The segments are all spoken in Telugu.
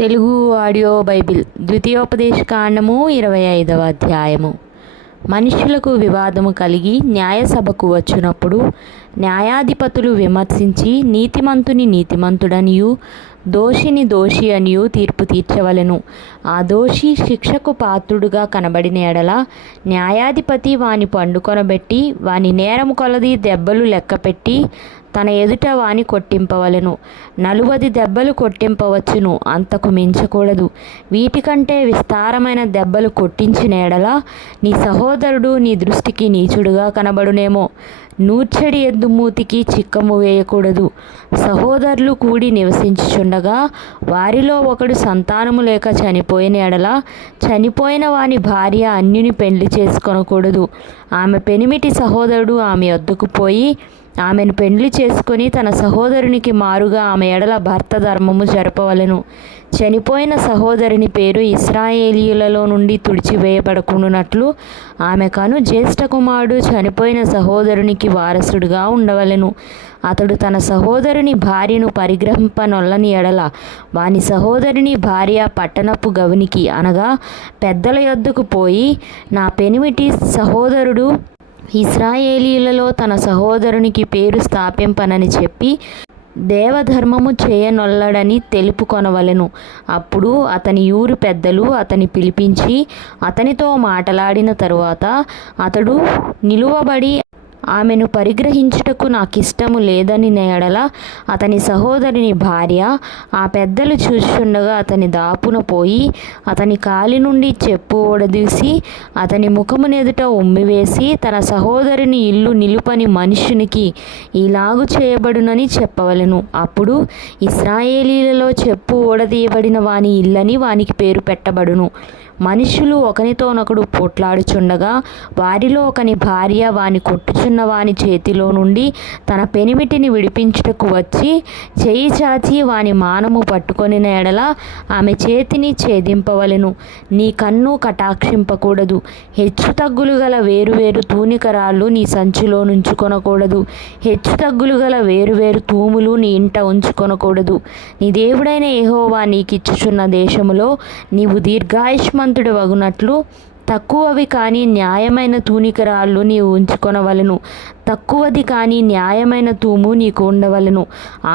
తెలుగు ఆడియో బైబిల్ ద్వితీయోపదేశకాండము 25వ అధ్యాయము. మనుష్యులకు వివాదము కలిగి న్యాయసభకు వచ్చినప్పుడు న్యాయాధిపతులు విమర్శించి నీతిమంతుని నీతిమంతుడనియు దోషిని దోషి అనియు తీర్పు తీర్చవలెను. ఆ దోషి శిక్షకు పాత్రుడుగా కనబడిన ఎడల న్యాయాధిపతి వాని పండుకొనబెట్టి వాని నేరము కొలది దెబ్బలు లెక్కపెట్టి తన ఎదుట వాని కొట్టింపవలెను. 40 దెబ్బలు కొట్టింపవచ్చును, అంతకు మించకూడదు. వీటికంటే విస్తారమైన దెబ్బలు కొట్టించిన ఎడల నీ సహోదరుడు నీ దృష్టికి నీచుడుగా కనబడునేమో. నూర్చెడి ఎద్దు మూతికి చిక్కము వేయకూడదు. సహోదరులు కూడి నివసించుచుండగా వారిలో ఒకడు సంతానము లేక చనిపోయిన ఎడల చనిపోయిన వాని భార్య అన్యుని పెళ్లి చేసుకొనకూడదు. ఆమె పెనిమిటి సహోదరుడు ఆమె వద్దకు పోయి ఆమెను పెండ్లి చేసుకొని తన సహోదరునికి మారుగా ఆమె ఎడల భర్త ధర్మము జరపవలెను. చనిపోయిన సహోదరుని పేరు ఇశ్రాయేలీయులలో నుండి తుడిచివేయబడకుండానట్లు ఆమెకను జ్యేష్ఠ కుమారుడు చనిపోయిన సహోదరునికి వారసుడుగా ఉండవలెను. అతడు తన సహోదరుని భార్యను పరిగ్రహింపనొల్లని ఎడల వాని సహోదరుని భార్య పట్టణపు గవినికి అనగా పెద్దల యొద్దకు పోయి, నా పెనిమిటి సహోదరుడు ఇశ్రాయేలీయులలో తన సహోదరునికి పేరు స్థాపింపనని చెప్పి దేవధర్మము చేయనొల్లడని తెలుపుకొనవలెను. అప్పుడు అతని ఊరు పెద్దలు అతని పిలిపించి అతనితో మాటలాడిన తరువాత అతడు నిలువబడి ఆమెను పరిగ్రహించుటకు నాకిష్టము లేదని ఎడల అతని సహోదరుని భార్య ఆ పెద్దలు చూచుండగా అతని దాపున పోయి అతని కాలి నుండి చెప్పు ఓడదీసి అతని ముఖమునెదుట ఉమ్మివేసి తన సహోదరుని ఇల్లు నిలుపని మనుష్యునికి ఇలాగు చేయబడునని చెప్పవలెను. అప్పుడు ఇశ్రాయేలీలలో చెప్పు ఓడదీయబడిన వాని ఇల్లని వానికి పేరు పెట్టబడును. మనుషులు ఒకనితోనొకడు పోట్లాడుచుండగా వారిలో ఒకని భార్య వాని కొట్టుచున్న వాని చేతిలో నుండి తన పెనిమిటిని విడిపించుటకు వచ్చి చేయి చాచి వాని మానము పట్టుకొనిన ఎడల ఆమె చేతిని ఛేదింపవలెను. నీ కన్ను కటాక్షింపకూడదు. హెచ్చుతగ్గులు గల వేరువేరు తూనికరాళ్ళు నీ సంచిలో నుంచుకొనకూడదు. హెచ్చుతగ్గులు గల వేరువేరు తూములు నీ ఇంట ఉంచుకొనకూడదు. నీ దేవుడైన యెహోవా నీకిచ్చుచున్న దేశములో నీవు దీర్ఘాయుష్మంతుడు వగునట్లు తక్కువవి కానీ న్యాయమైన తూనికరాళ్ళు నీవు ఉంచుకొనవలెను. తక్కువది కానీ న్యాయమైన తూము నీకు ఉండవలెను.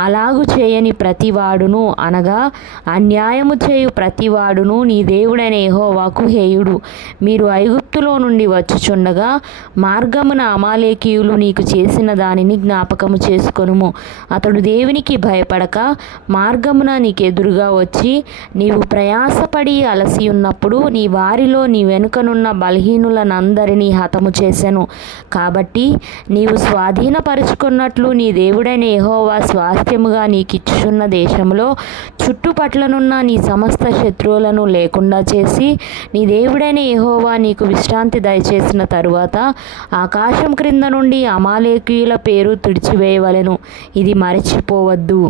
అలాగు చేయని ప్రతివాడును అనగా అన్యాయము చేయు ప్రతివాడును నీ దేవుడైన యెహోవాకు హేయుడు. మీరు ఐగుప్తులో నుండి వచ్చుచుండగా మార్గమున అమాలేకీయులు నీకు చేసిన దానిని జ్ఞాపకము చేసుకొనుము. అతడు దేవునికి భయపడక మార్గమున నీకెదురుగా వచ్చి నీవు ప్రయాసపడి అలసి ఉన్నప్పుడు నీ వారిలో నీ వెనుకనున్న బలహీనులనందరినీ హతము చేసెను. కాబట్టి నీవు స్వాధీనపరుచుకున్నట్లు నీ దేవుడైన యెహోవా స్వాస్థ్యముగా నీకిచ్చుచున్న దేశంలో చుట్టుపట్లనున్న నీ సమస్త శత్రువులను లేకుండా చేసి నీ దేవుడైన యెహోవా నీకు విశ్రాంతి దయచేసిన తరువాత ఆకాశం క్రింద నుండి అమాలేకీయుల పేరు తుడిచివేయవలెను. ఇది మరచిపోవద్దు.